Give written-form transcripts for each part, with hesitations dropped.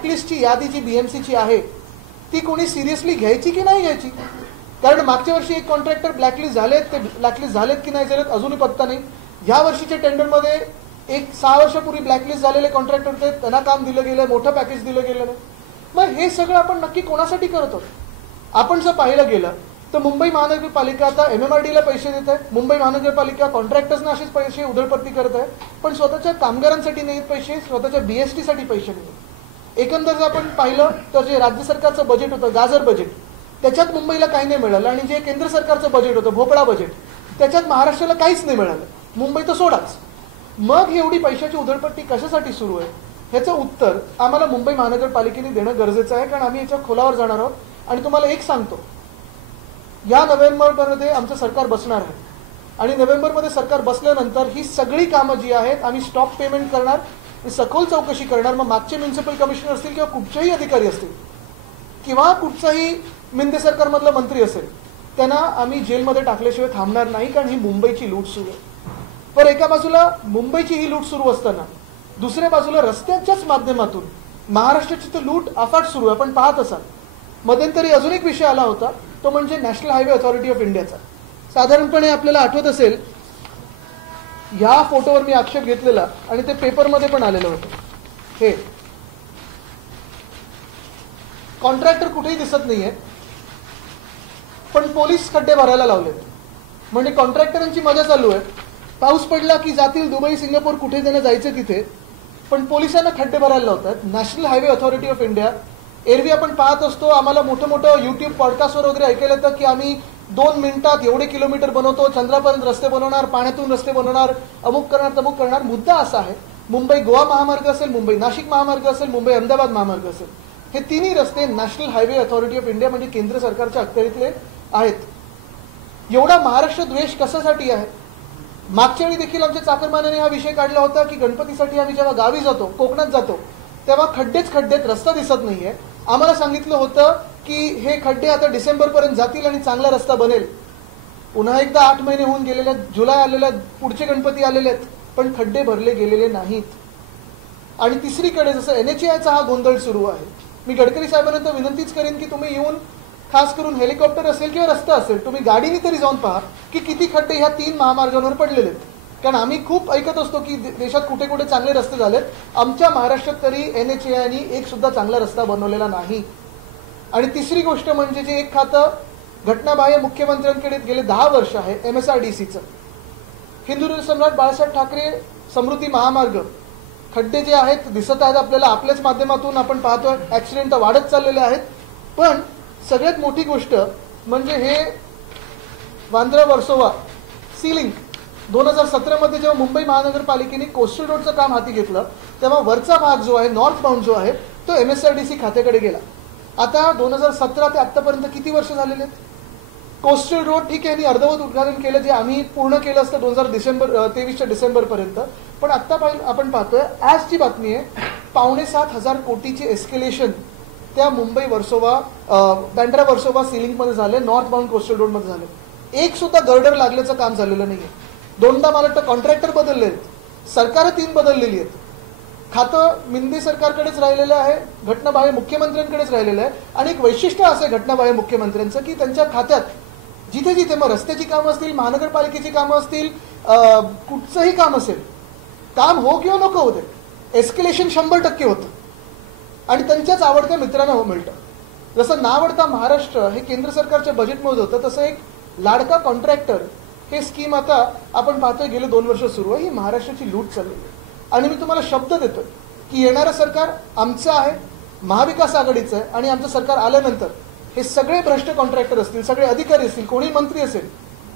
ब्लॅकलिस्टची यादी जी बीएमसीची आहे ती कोणी सिरियसली घ्यायची की नाही घ्यायची? कारण मागच्या वर्षी एक कॉन्ट्रॅक्टर ब्लॅकलिस्ट झालेत, ते ब्लॅकलिस्ट झालेत की नाही झालेत अजूनही पत्ता नाही. ह्या वर्षीच्या टेंडरमध्ये एक 6 वर्षापूर्वी ब्लॅकलिस्ट झालेले कॉन्ट्रॅक्टर होते, त्यांना काम दिलं गेलं, मोठं पॅकेज दिलं गेलं नाही. मग हे सगळं आपण नक्की कोणासाठी करत आहोत? आपण जर पाहिलं गेलं तर मुंबई महानगरपालिका आता MMRDला पैसे देत आहे, मुंबई महानगरपालिका कॉन्ट्रॅक्टर्सना असेच पैसे उधळपट्टी करत आहे, पण स्वतःच्या कामगारांसाठी नाही पैसे, स्वतःच्या BST साठी पैसे नाही. एकंदर जर आपण पाहिलं तर जे राज्य सरकारचं बजेट होतं, गाजर बजेट, त्याच्यात मुंबईला काही नाही मिळालं, आणि जे केंद्र सरकारचं बजेट होतं, भोपळा बजेट, त्याच्यात महाराष्ट्राला काहीच नाही मिळालं, मुंबई तर सोडाच. मग एवढी पैशाची उधळपट्टी कशासाठी सुरू आहे ह्याचं उत्तर आम्हाला मुंबई महानगरपालिकेने देणं गरजेचं आहे, कारण आम्ही याच्या खोलावर जाणार आहोत. आणि तुम्हाला एक सांगतो, या नोव्हेंबरमध्ये आमचं सरकार बसणार आहे, आणि नोव्हेंबरमध्ये सरकार बसल्यानंतर ही सगळी कामं जी आहेत आम्ही स्टॉप पेमेंट करणार, सखोल चौकशी करणार. मग मागचे म्युन्सिपल कमिशनर असतील किंवा कुठचेही अधिकारी असतील किंवा कुठचाही मिंदे सरकारमधला मंत्री असेल, त्यांना आम्ही जेलमध्ये टाकल्याशिवाय थांबणार नाही, कारण ही मुंबईची लूट सुरू आहे. पण एका बाजूला मुंबईची ही लूट सुरू असताना दुसऱ्या बाजूला रस्त्याच्याच माध्यमातून महाराष्ट्राची तर लूट अफाट सुरू आहे. आपण पाहत असाल मध्यंतरी अजून एक विषय आला होता, तो म्हणजे नॅशनल हायवे अथॉरिटी ऑफ इंडियाचा. साधारणपणे आपल्याला आठवत असेल, या फोटोवर मी आक्षेप घेतलेला आणि ते पेपरमध्ये पण आलेलं होतं. हे कॉन्ट्रॅक्टर कुठेही दिसत नाहीये, पण पोलीस खड्डे भरायला लावले. म्हणजे कॉन्ट्रॅक्टरांची मजा चालू आहे, पाऊस पडला की जातील दुबई, सिंगापूर, कुठे त्यांना जायचं तिथे, पण पोलिसांना खड्डे भरायला लावतात. National highway authority of India, एरवी आपण पाहत असतो, आम्हाला मोठं मोठं युट्यूब पॉडकास्टवर वगैरे ऐकायला येतं की आम्ही 2 मिनिटात एवढे किलोमीटर बनवतो, चंद्रापर्यंत रस्ते बनवणार, पाण्यातून रस्ते बनवणार, अमुक करणार, तमुक करणार. मुद्दा असा आहे, मुंबई गोवा महामार्ग असेल, मुंबई नाशिक महामार्ग असेल, मुंबई अहमदाबाद महामार्ग असेल, हे तिन्ही रस्ते national highway authority of India म्हणजे केंद्र सरकारच्या अखत्यारीतले आहेत. एवढा महाराष्ट्र द्वेष कशासाठी आहे? मागच्या वेळी देखील आमच्या चाकरमान्याने हा विषय काढला होता की गणपतीसाठी आम्ही जेव्हा गावी जातो, कोकणात जातो, तेव्हा खड्डेच खड्डेत, रस्ता दिसत नाहीये. आम्हाला सांगितलं होतं की हे खड्डे आता डिसेंबरपर्यंत जातील आणि चांगला रस्ता बनेल. पुन्हा एकदा 8 महिने होऊन गेलेले, जुलै आलेल्या, पुढचे गणपती आलेले आहेत, पण खड्डे भरले गेलेले नाहीत. आणि तिसरीकडे जसं NHAIचा हा गोंधळ सुरू आहे, मी गडकरी साहेबांना तर विनंतीच करेन की तुम्ही येऊन, खास करून हेलिकॉप्टर असेल किंवा रस्ता असेल, तुम्ही गाडीने तरी जाऊन पहा की किती खड्डे ह्या 3 महामार्गांवर पडलेले आहेत. कारण आम्ही खूप ऐकत असतो की देशात कुठे कुठे चांगले रस्ते झालेत, आमच्या महाराष्ट्रात तरी NHAIने एक सुद्धा चांगला रस्ता बनवलेला नाही. आणि तिसरी गोष्ट म्हणजे जे एक खातं घटनाबाह्य मुख्यमंत्र्यांकडे गेले 10 वर्ष आहे, MSRDCचं, हिंदुत्व सम्राट बाळासाहेब ठाकरे समृद्धी महामार्ग, खड्डे जे आहेत दिसत आहेत आपल्याला, आपल्याच माध्यमातून आपण पाहतोय, ऍक्सिडेंट वाढत चाललेले आहेत. पण सगळ्यात मोठी गोष्ट म्हणजे हे वांद्रा वर्सोवा सीलिंग 2017 जेव्हा मुंबई महानगरपालिकेने कोस्टल रोडचं काम हाती घेतलं, तेव्हा वरचा भाग जो आहे, नॉर्थ बाउंड जो आहे, तो MSRDC खात्याकडे गेला. आता 2017 ते आतापर्यंत किती वर्ष झालेले आहेत? कोस्टल रोड ठीक आहे, अर्धवट उद्घाटन केलं, जे आम्ही पूर्ण केलं असतं 2023च्या डिसेंबरपर्यंत. पण आता आपण पाहतोय, आजची बातमी आहे, 6,500 कोटीचे एस्केलेशन त्या मुंबई वर्सोवा, बँड्रा वर्सोवा सीलिंगमध्ये झाले, नॉर्थ बाउंड कोस्टल रोडमध्ये झाले. एक सुद्धा गर्डर लागल्याचं काम झालेलं नाहीये. 2दा मला वाटतं कॉन्ट्रॅक्टर बदलले आहेत, सरकारं 3 बदललेली आहेत, खातं मिंदे सरकारकडेच राहिलेलं आहे, घटनाबाह्य मुख्यमंत्र्यांकडेच राहिलेलं आहे. आणि एक वैशिष्ट्य असं आहे घटनाबाह्य मुख्यमंत्र्यांचं की त्यांच्या खात्यात जिथे जिथे मग रस्त्याची कामं असतील, महानगरपालिकेची कामं असतील, कुठचंही काम असेल, काम हो किंवा नको होते, एस्केलेशन 100% होतं आणि त्यांच्याच आवडत्या मित्रांना हो मिळतं. जसं नावडता महाराष्ट्र हे केंद्र सरकारच्या बजेटमध्ये होतं, तसं एक लाडका कॉन्ट्रॅक्टर हे स्कीम आता आपण पाहतोय गेले 2 वर्ष सुरू आहे. ही महाराष्ट्राची लूट चाललेली आहे. आणि मी तुम्हाला शब्द देतोय की येणारं सरकार आमचं आहे, महाविकास आघाडीचं आहे, आणि आमचं सरकार आल्यानंतर हे सगळे भ्रष्ट कॉन्ट्रॅक्टर असतील, सगळे अधिकारी असतील, कोणी मंत्री असेल,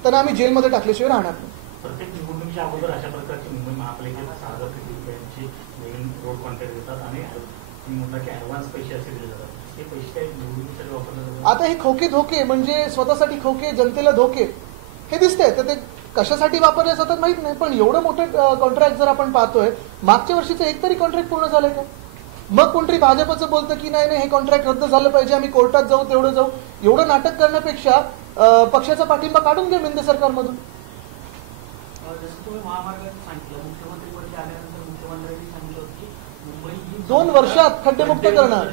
त्यांना आम्ही जेलमध्ये टाकल्याशिवाय राहणार नाही. प्रत्येक निवडणुकीच्या अगोदर अशा प्रकारची मुंबई महापालिकेत 6,000 कोटी रुपयांची नवीन रोड कॉन्ट्रॅक्ट देतात आणि म्हणतात की ॲडव्हान्स पैसे असे दिले जातात. हे पैसे काही निवडणुकीसाठी वापरले जातात. आता हे खोके धोके म्हणजे स्वतःसाठी खोके, जनतेला धोके हे दिसतंय. तर ते कशासाठी वापरले जातात माहित नाही, पण एवढं मोठं कॉन्ट्रॅक्ट जर आपण पाहतोय, मागच्या वर्षीचं एक तरी कॉन्ट्रॅक्ट पूर्ण झालंय का? मग कोणतरी भाजपचं बोलतं की नाही नाही हे कॉन्ट्रॅक्ट रद्द झालं पाहिजे, आम्ही कोर्टात जाऊ, तेवढं जाऊ. एवढं नाटक करण्यापेक्षा पक्षाचा पाठिंबा काढून घ्या मिंदे सरकारमधून. जसं तुम्ही महामार्गात सांगितलं, मुख्यमंत्रीपदी आल्यानंतर मुख्यमंत्र्यांनी सांगितलं की मुंबई ही 2 वर्षात खड्डेमुक्त करणार.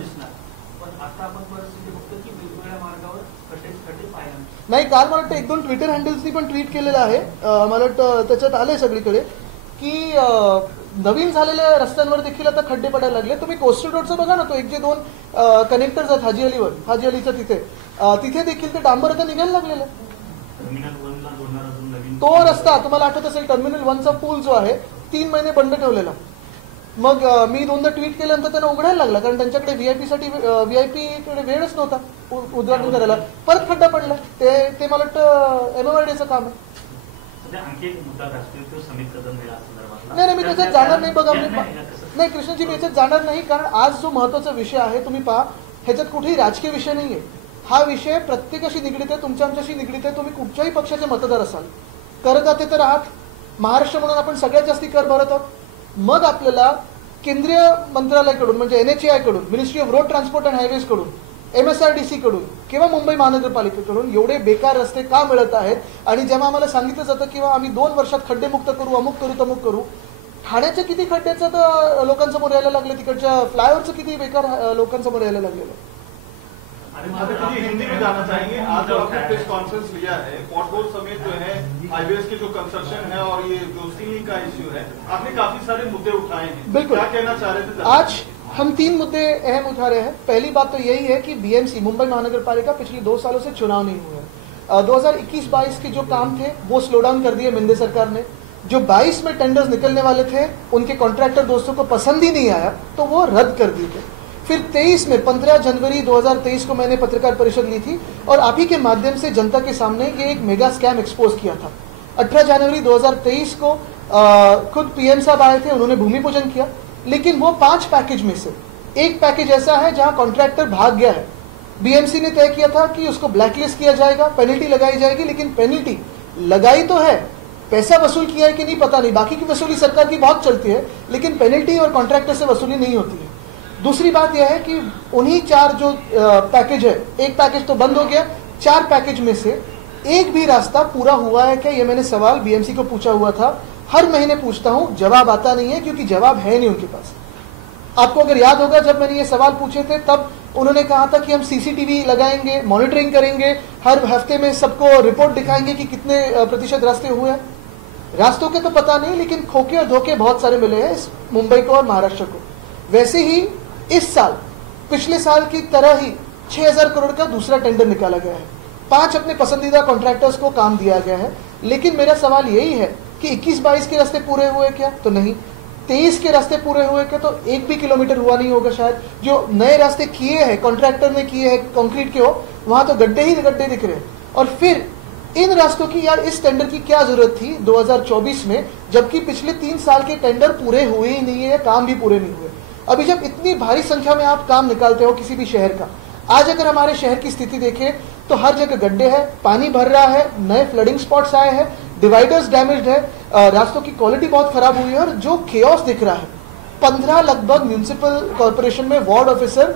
पण आता आपण परिस्थिती बघतो की वेगवेगळ्या मार्गावर खड्डे पाहायला मिळतात. नाही, काल मला वाटतं 1-2 ट्विटर हँडल्सनी पण ट्विट केलेलं आहे. मला वाटतं त्याच्यात आलंय सगळीकडे की नवीन झालेल्या रस्त्यांवर देखील आता खड्डे पडायला लागले. तुम्ही कोस्टल रोडचं बघा ना, तो 1-2 कनेक्टर्स आहेत हाजी अलीचं तिथे देखील ते डांबर आता निघायला लागलेलं आहे. टर्मिनल 1 ला जोडणारा जो नवीन तो रस्ता तुम्हाला आठवत असेल, टर्मिनल 1चा पूल जो आहे 3 महिने बंद ठेवलेला. मग मी 2दा ट्विट केल्यानंतर त्यांना उघडायला लागला, कारण त्यांच्याकडे व्हीआयपी कडे वेळच नव्हता उद्घाटन करायला. परत खड्डा पडला. ते मला वाटतं MMRDAचं काम आहे. आणखी एक मुद्दा राष्ट्रीय समित कदम वेळा संदर्भात नाही, मी त्याच्यात जाणार नाही. बघा, नाही कृष्णजी, मी याच्यात जाणार नाही, कारण आज जो महत्वाचा विषय आहे तुम्ही पहा, ह्याच्यात कुठेही राजकीय विषय नाहीये. हा विषय प्रत्येकाशी निगडीत आहे, तुमच्या आमच्याशी निगडीत आहे. तुम्ही कुठच्याही पक्षाचे मतदार असाल, करदाते तर आहात. महाराष्ट्र म्हणून आपण सगळ्यात जास्ती कर भरत आहोत. मग आपल्याला केंद्रीय मंत्रालयाकडून म्हणजे NHAI कडून, ministry of road transport and highways कडून, MSRDC कडून किंवा मुंबई महानगरपालिकेकडून एवढे बेकार रस्ते का मिळत आहेत. आणि जेव्हा आम्हाला सांगितलं जातं किंवा आम्ही 2 वर्षात खड्डेमुक्त करू, अमुक करू, तमुक करू, ठाण्याच्या किती खड्ड्याचं तर लोकांसमोर यायला लागले, तिकडच्या फ्लायओव्हरचं किती बेकार लोकांसमोर यायला लागलेलं. हिंदी में जाना चाहेंगे. आज जो आपने प्रेस कॉन्फ्रेंस लिया है, पॉटहोल समेत जो है हाईवेज के जो कंस्ट्रक्शन है और ये जो सीलिंग का इश्यू है, आपने काफी सारे मुद्दे उठाए हैं. बिल्कुल. क्या कहना चाह रहे थे? आज हम 3 मुद्दे अहम उठा रहे हैं. पहली बात तो यही है कि BMC मुंबई महानगरपालिका पिछले 2 सालों से चुनाव नहीं हुआ. 2021-22 के जो काम थे वो स्लो डाउन कर दिए मिंदे सरकार ने. जो 22 में टेंडर्स निकलने वाले थे, उनके कॉन्ट्रैक्टर दोस्तों को पसंद ही नहीं आया, तो वो रद्द कर दिए थे. फिर 23 में 15 जनवरी 2023 को मैंने पत्रकार परिषद ली थी और आप ही के माध्यम से जनता के सामने ये एक मेगा स्कैम एक्सपोज किया था. 18 जनवरी 2023 को खुद PM साहब आए थे, उन्होंने भूमि पूजन किया. लेकिन वो 5 पैकेज में से एक पैकेज ऐसा है जहां कॉन्ट्रैक्टर भाग गया है. BMC ने तय किया था कि उसको ब्लैकलिस्ट किया जाएगा, पेनल्टी लगाई जाएगी. लेकिन पेनल्टी लगाई तो है, पैसा वसूल किया है कि नहीं पता नहीं. बाकी की वसूली सरकार की बहुत चलती है, लेकिन पेनल्टी और कॉन्ट्रैक्टर से वसूली नहीं होती है. दूसरी बात यह है कि उन्हीं 4 जो पैकेज है, एक पैकेज तो बंद हो गया, 4 पैकेज में से एक भी रास्ता पूरा हुआ है क्या, ये मैंने सवाल BMC को पूछा हुआ था. हर महीने पूछता हूं, जवाब आता नहीं है, क्योंकि जवाब है नहीं उनके पास. आपको अगर याद होगा, जब मैंने ये सवाल पूछे थे तब उन्होंने कहा था कि हम CCTV लगाएंगे, मॉनिटरिंग करेंगे, हर हफ्ते में सबको रिपोर्ट दिखाएंगे कि कितने प्रतिशत रास्ते हुए हैं. रास्तों के तो पता नहीं, लेकिन खोखे और धोखे बहुत सारे मिले हैं इस मुंबई को और महाराष्ट्र को. वैसे ही इस साल पिछले साल की तरह ही 6000 करोड़ का दूसरा टेंडर निकाला गया है. 5 अपने पसंदीदा कॉन्ट्रैक्टर्स को काम दिया गया है. लेकिन मेरा सवाल यही है कि 21-22 के रास्ते पूरे हुए क्या, तो नहीं. 23 के रास्ते पूरे हुए क्या, तो 1 भी किलोमीटर हुआ नहीं होगा शायद. जो नए रास्ते किए हैं, कॉन्ट्रैक्टर ने किए हैं, कंक्रीट के हो, वहां तो गड्ढे ही गड्ढे दिख रहे हैं. और फिर इन रास्तों की, यार इस टेंडर की क्या जरूरत थी 2024 में, जबकि पिछले 3 साल के टेंडर पूरे हुए ही नहीं है, काम भी पूरे नहीं हुए. अभी जब इतनी भारी संख्या में आप काम निकालते हो किसी भी शहर का, आज अगर हमारे शहर की स्थिति देखें तो हर जगह गड्ढे हैं, पानी भर रहा है, नए फ्लडिंग स्पॉट्स आए हैं, डिवाइडर्स डैमेज्ड है, रास्तों की क्वालिटी बहुत खराब हुई है. और जो केओस दिख रहा है, 15 लगभग म्यूनिसिपल कॉर्पोरेशन में वार्ड ऑफिसर